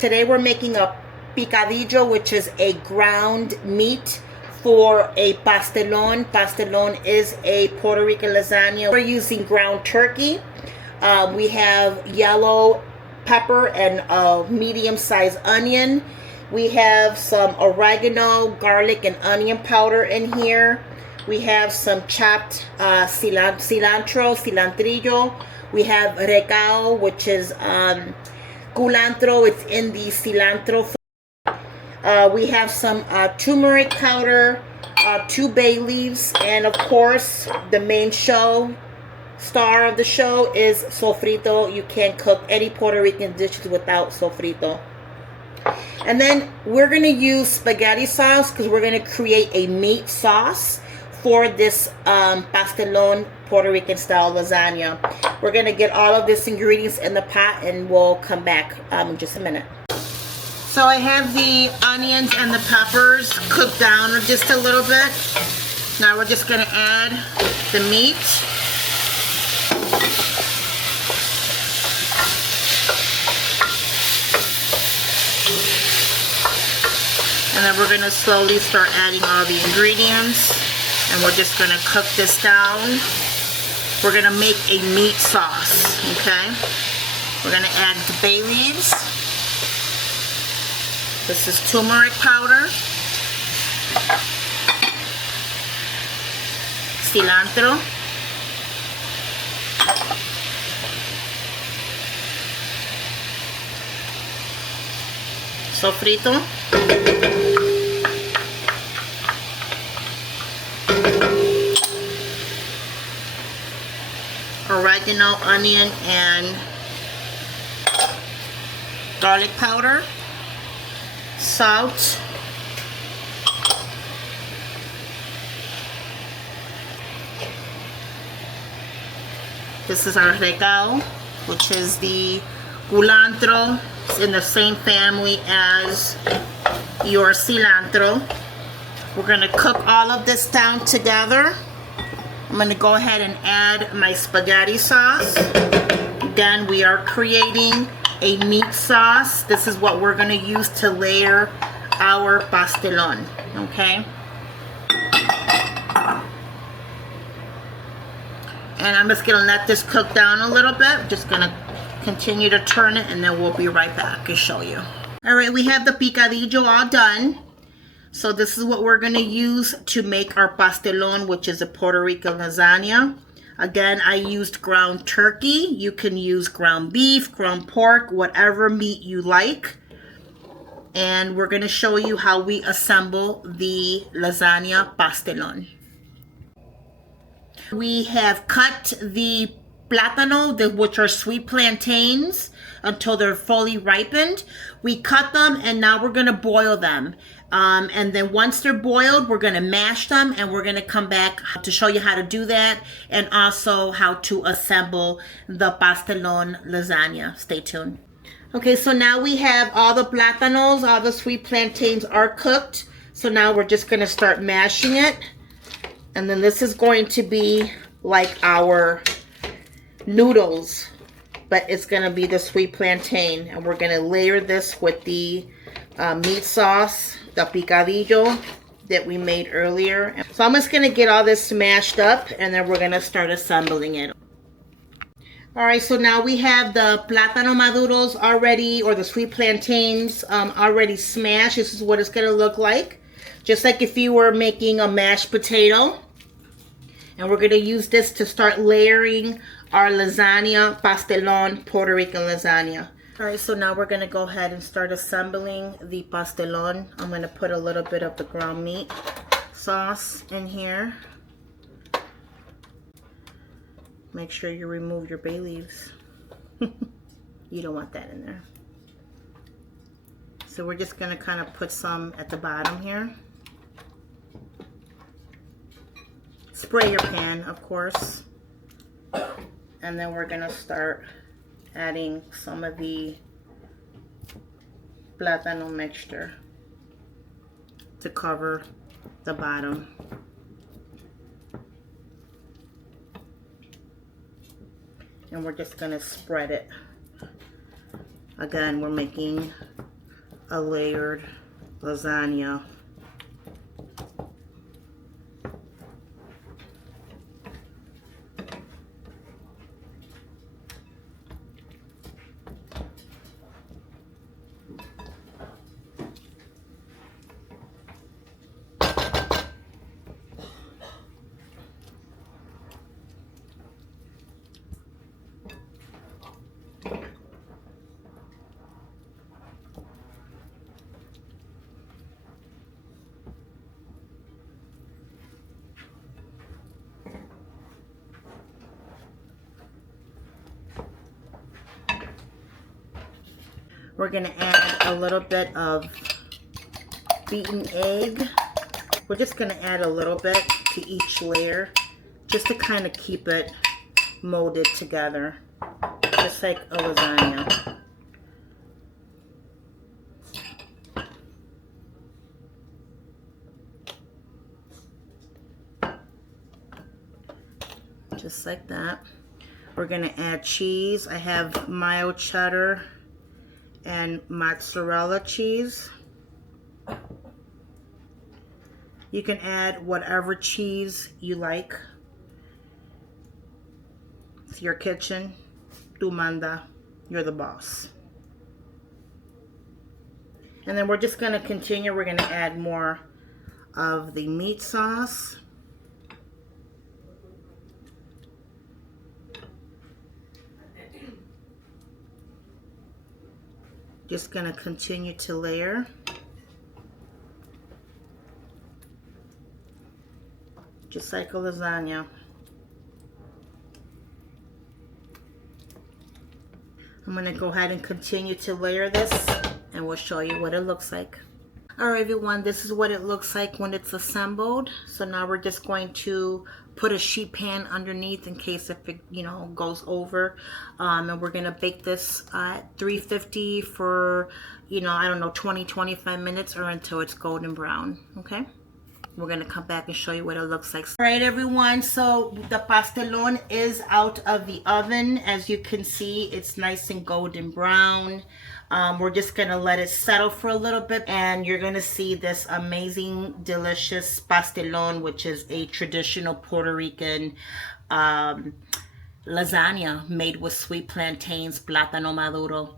Today we're making a picadillo, which is a ground meat for a pastelón. Pastelón is a Puerto Rican lasagna. We're using ground turkey. We have yellow pepper and a medium-sized onion. We have some oregano, garlic, and onion powder in here. We have some chopped cilantrillo. We have recao, which is culantro. It's in the cilantro. We have some turmeric powder, 2 bay leaves, and of course the main star of the show is sofrito. You can't cook any Puerto Rican dishes without sofrito. And then we're going to use spaghetti sauce because we're going to create a meat sauce for this pastelón Puerto Rican style lasagna. We're going to get all of these ingredients in the pot and we'll come back in just a minute. So I have the onions and the peppers cooked down just a little bit. Now we're just going to add the meat. And then we're going to slowly start adding all the ingredients. And we're just going to cook this down. We're going to make a meat sauce, okay? We're going to add the bay leaves. This is turmeric powder. Cilantro. Sofrito. Oregano, onion, and garlic powder, salt, this is our recao, which is the culantro. It's in the same family as your cilantro. We're going to cook all of this down together. I'm going to go ahead and add my spaghetti sauce. Then we are creating a meat sauce. This is what we're going to use to layer our pastelón, okay? And I'm just going to let this cook down a little bit. Just going to continue to turn it and then we'll be right back and show you. All right, we have the picadillo all done. So this is what we're going to use to make our pastelón, which is a Puerto Rican lasagna. Again, I used ground turkey. You can use ground beef, ground pork, whatever meat you like. And we're going to show you how we assemble the lasagna pastelón. We have cut the plátano, which are sweet plantains, until they're fully ripened. We cut them and now we're going to boil them. And then once they're boiled, we're going to mash them and we're going to come back to show you how to do that and also how to assemble the pastelón lasagna. Stay tuned. Okay, so now we have all the plátanos, all the sweet plantains are cooked. So now we're just going to start mashing it. And then this is going to be like our noodles, but it's going to be the sweet plantain. And we're going to layer this with the meat sauce, the picadillo that we made earlier. So I'm just going to get all this smashed up and then we're going to start assembling it. Alright, so now we have the plátano maduros already, or the sweet plantains already smashed. This is what it's going to look like. Just like if you were making a mashed potato. And we're going to use this to start layering our lasagna, pastelón, Puerto Rican lasagna. Alright, so now we're going to go ahead and start assembling the pastelón. I'm going to put a little bit of the ground meat sauce in here. Make sure you remove your bay leaves. You don't want that in there. So we're just going to kind of put some at the bottom here. Spray your pan, of course. And then we're going to start adding some of the plátano mixture to cover the bottom. And we're just going to spread it. Again, we're making a layered lasagna. We're gonna add a little bit of beaten egg. We're just gonna add a little bit to each layer just to kind of keep it molded together, just like a lasagna. Just like that. We're gonna add cheese. I have mild cheddar and mozzarella cheese. You can add whatever cheese you like. It's your kitchen. Tu manda. You're the boss. And then we're just going to continue. We're going to add more of the meat sauce. Just going to continue to layer. Just like a lasagna. I'm going to go ahead and continue to layer this, and we'll show you what it looks like. Alright everyone, this is what it looks like when it's assembled. So now we're just going to put a sheet pan underneath in case if it, goes over. And we're going to bake this at 350 for, I don't know, 20-25 minutes or until it's golden brown. Okay? We're going to come back and show you what it looks like. All right, everyone. So the pastelón is out of the oven. As you can see, it's nice and golden brown. We're just going to let it settle for a little bit. And you're going to see this amazing, delicious pastelón, which is a traditional Puerto Rican lasagna made with sweet plantains, plátano maduro.